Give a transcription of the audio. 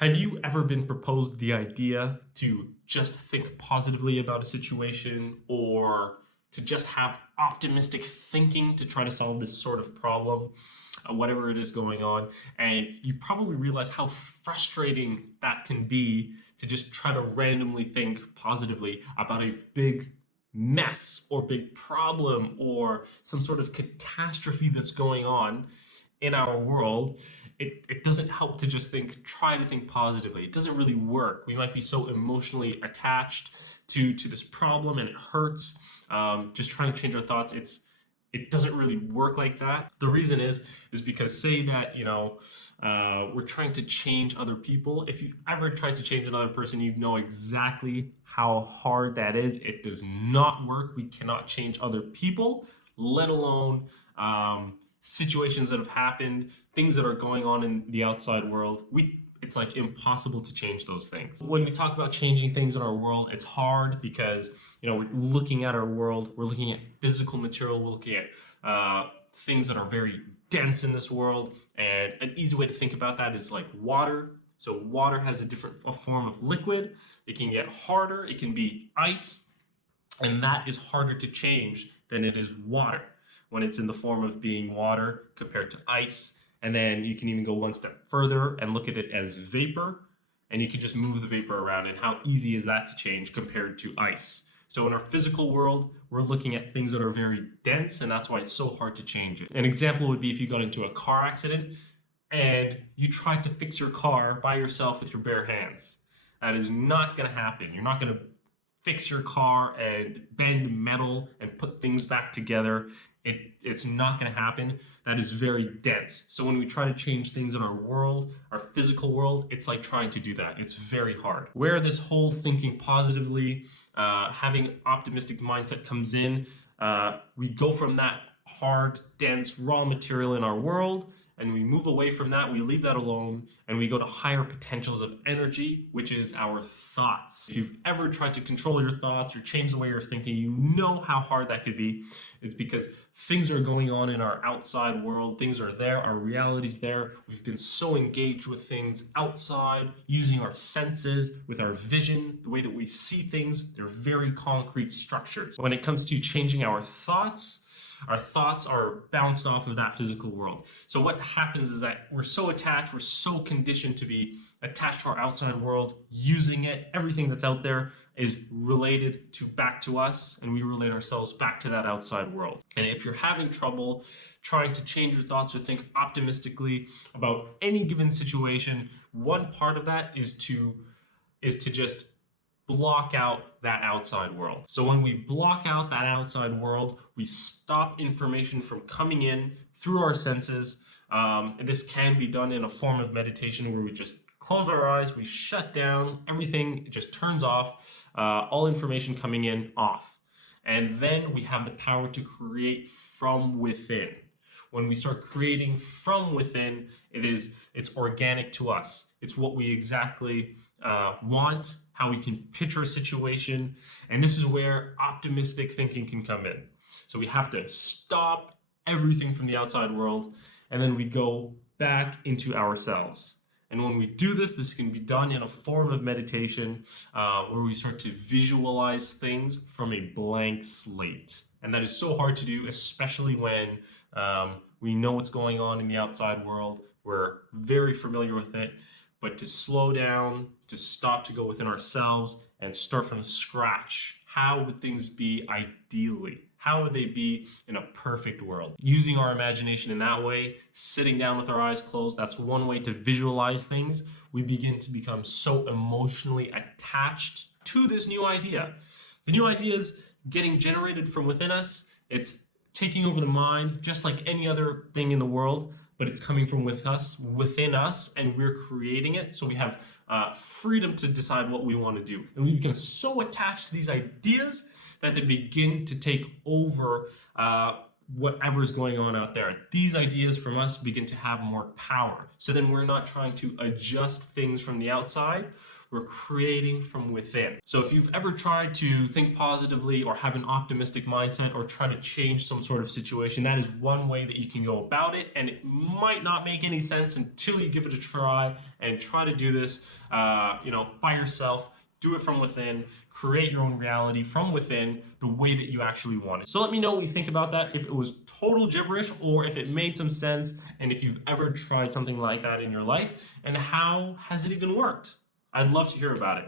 Have you ever been proposed the idea to just think positively about a situation or to just have optimistic thinking to try to solve this sort of problem, whatever it is going on? And you probably realize how frustrating that can be to just try to randomly think positively about a big mess or big problem or some sort of catastrophe that's going on in our world. It doesn't help to just try to think positively. It doesn't really work. We might be so emotionally attached to this problem and it hurts. Just trying to change our thoughts, it doesn't really work like that. The reason is because say that, we're trying to change other people. If you've ever tried to change another person, you know exactly how hard that is. It does not work. We cannot change other people, let alone situations that have happened, things that are going on in the outside world. It's like impossible to change those things. When we talk about changing things in our world, it's hard because we're looking at our world, we're looking at physical material, we're looking at things that are very dense in this world. And an easy way to think about that is like water. So water has a form of liquid. It can get harder, it can be ice, and that is harder to change than it is water when it's in the form of being water compared to ice. And then you can even go one step further and look at it as vapor, and you can just move the vapor around. And how easy is that to change compared to ice? So in our physical world, we're looking at things that are very dense, and that's why it's so hard to change it. An example would be if you got into a car accident and you tried to fix your car by yourself with your bare hands. That is not going to happen. You're not going to fix your car and bend metal and put things back together. It's not going to happen. That is very dense. So when we try to change things in our world, our physical world, it's like trying to do that. It's very hard. Where this whole thinking positively, having optimistic mindset comes in, we go from that hard, dense, raw material in our world, and we move away from that, we leave that alone, and we go to higher potentials of energy, which is our thoughts. If you've ever tried to control your thoughts or change the way you're thinking, you know how hard that could be. It's because things are going on in our outside world, things are there, our reality's there. We've been so engaged with things outside, using our senses, with our vision, the way that we see things, they're very concrete structures. When it comes to changing our thoughts are bounced off of that physical world. So what happens is that we're so attached, we're so conditioned to be attached to our outside world, using it. Everything that's out there is related back to us, and we relate ourselves back to that outside world. And if you're having trouble trying to change your thoughts or think optimistically about any given situation, one part of that is to just block out that outside world. So when we block out that outside world, we stop information from coming in through our senses. And this can be done in a form of meditation where we just close our eyes, we shut down, everything just turns off, all information coming in off. And then we have the power to create from within. When we start creating from within, it's organic to us. It's what we exactly want, how we can picture a situation, and this is where optimistic thinking can come in. So we have to stop everything from the outside world, and then we go back into ourselves. And when we do this, this can be done in a form of meditation where we start to visualize things from a blank slate. And that is so hard to do, especially when we know what's going on in the outside world. We're very familiar with it. But to slow down, to stop, to go within ourselves and start from scratch. How would things be ideally? How would they be in a perfect world? Using our imagination in that way, sitting down with our eyes closed, that's one way to visualize things. We begin to become so emotionally attached to this new idea. The new idea is getting generated from within us. It's taking over the mind, just like any other thing in the world, but it's coming from within us, and we're creating it. So we have freedom to decide what we want to do. And we become so attached to these ideas that they begin to take over whatever's going on out there. These ideas from us begin to have more power. So then we're not trying to adjust things from the outside. we're creating from within. So if you've ever tried to think positively or have an optimistic mindset or try to change some sort of situation, that is one way that you can go about it, and it might not make any sense until you give it a try and try to do this by yourself. Do it from within, create your own reality from within the way that you actually want it. So let me know what you think about that, if it was total gibberish or if it made some sense, and if you've ever tried something like that in your life, and how has it even worked? I'd love to hear about it.